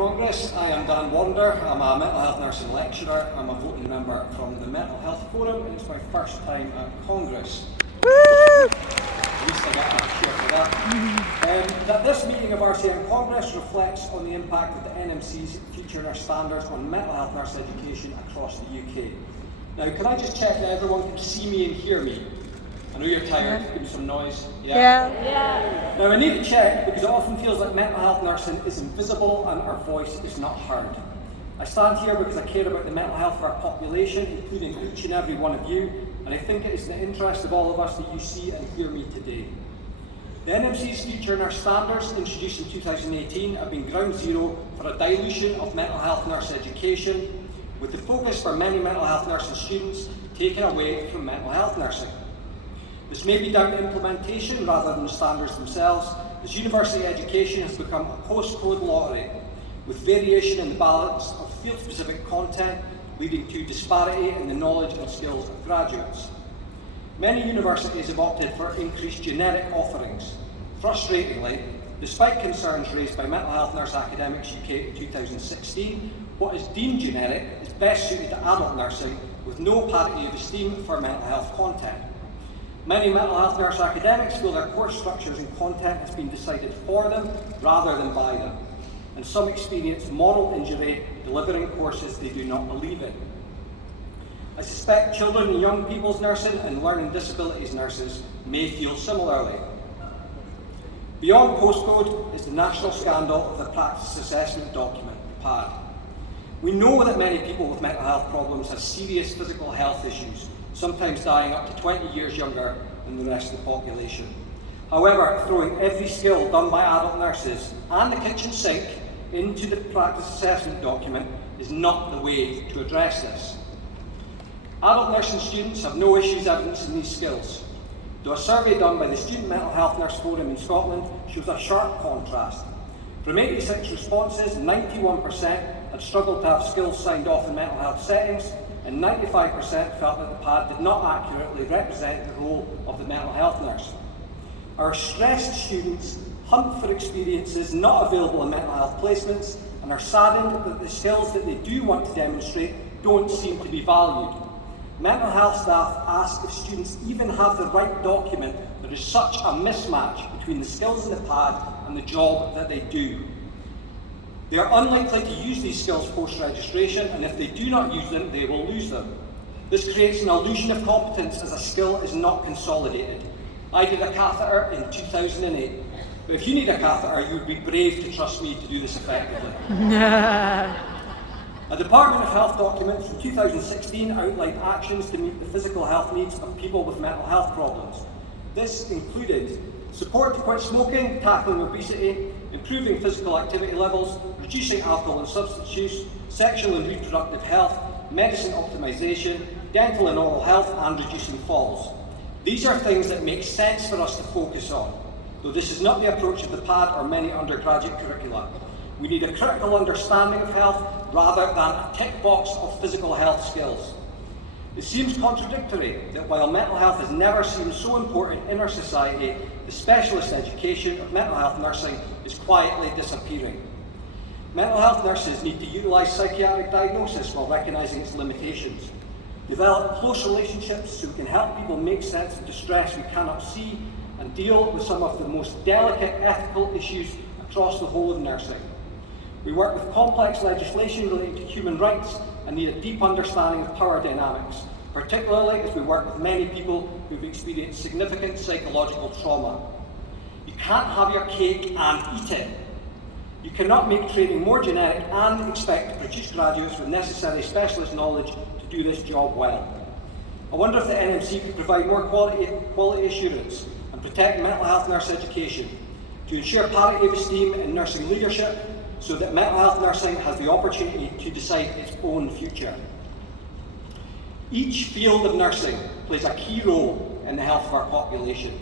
Congress. I am Dan Warrender. I'm a mental health nursing lecturer. I'm a voting member from the Mental Health Forum, and it's my first time at Congress. Woo! At least I got a share for that. That this meeting of RCN Congress reflects on the impact of the NMC's future nurse standards on mental health nurse education across the UK. Now, can I just check that everyone can see me and hear me? I know you're tired, give me some noise. Yeah. Now I need to check because it often feels like mental health nursing is invisible and our voice is not heard. I stand here because I care about the mental health of our population, including each and every one of you, and I think it is in the interest of all of us that you see and hear me today. The NMC's future nurse standards, introduced in 2018, have been ground zero for a dilution of mental health nurse education, with the focus for many mental health nursing students taken away from mental health nursing. This may be down to implementation rather than the standards themselves, as university education has become a postcode lottery, with variation in the balance of field-specific content leading to disparity in the knowledge and skills of graduates. Many universities have opted for increased generic offerings. Frustratingly, despite concerns raised by Mental Health Nurse Academics UK in 2016, what is deemed generic is best suited to adult nursing with no parity of esteem for mental health content. Many mental health nurse academics feel their course structures and content has been decided for them rather than by them, and some experience moral injury delivering courses they do not believe in. I suspect children and young people's nursing and learning disabilities nurses may feel similarly. Beyond postcode is the national scandal of the practice assessment document, PAD. We know that many people with mental health problems have serious physical health issues, sometimes dying up to 20 years younger than the rest of the population. However, throwing every skill done by adult nurses and the kitchen sink into the practice assessment document is not the way to address this. Adult nursing students have no issues evidencing these skills, though a survey done by the Student Mental Health Nurse Forum in Scotland shows a sharp contrast. From 86 responses, 91% had struggled to have skills signed off in mental health settings, and 95% felt that the PAD did not accurately represent the role of the mental health nurse. Our stressed students hunt for experiences not available in mental health placements and are saddened that the skills that they do want to demonstrate don't seem to be valued. Mental health staff ask if students even have the right document. There is such a mismatch between the skills in the PAD and the job that they do. They are unlikely to use these skills post-registration, and if they do not use them, they will lose them. This creates an illusion of competence as a skill is not consolidated. I did a catheter in 2008, but if you need a catheter, you would be brave to trust me to do this effectively. A Department of Health document from 2016 outlined actions to meet the physical health needs of people with mental health problems. This included support to quit smoking, tackling obesity, improving physical activity levels, reducing alcohol and substance use, sexual and reproductive health, medicine optimisation, dental and oral health, and reducing falls. These are things that make sense for us to focus on, though this is not the approach of the PAD or many undergraduate curricula. We need a critical understanding of health rather than a tick box of physical health skills. It seems contradictory that while mental health has never seemed so important in our society, the specialist education of mental health nursing is quietly disappearing. Mental health nurses need to utilise psychiatric diagnosis while recognising its limitations, develop close relationships so we can help people make sense of distress we cannot see, and deal with some of the most delicate ethical issues across the whole of nursing. We work with complex legislation relating to human rights and need a deep understanding of power dynamics, particularly as we work with many people who've experienced significant psychological trauma. You can't have your cake and eat it. You cannot make training more generic and expect to produce graduates with necessary specialist knowledge to do this job well. I wonder if the NMC could provide more quality assurance and protect mental health nurse education to ensure parity of esteem in nursing leadership so that mental health nursing has the opportunity to decide its own future. Each field of nursing plays a key role in the health of our population.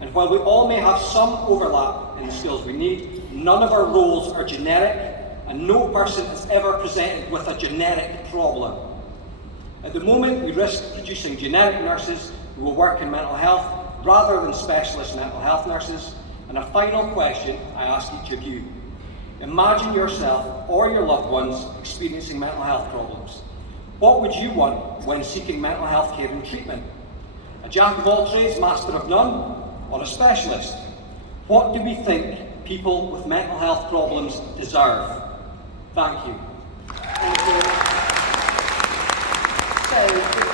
And while we all may have some overlap in the skills we need, none of our roles are generic, and no person is ever presented with a generic problem. At the moment, we risk producing generic nurses who will work in mental health rather than specialist mental health nurses. And a final question I ask each of you. Imagine yourself or your loved ones experiencing mental health problems. What would you want when seeking mental health care and treatment? A jack of all trades, master of none, or a specialist? What do we think people with mental health problems deserve? Thank you. Thank you. So,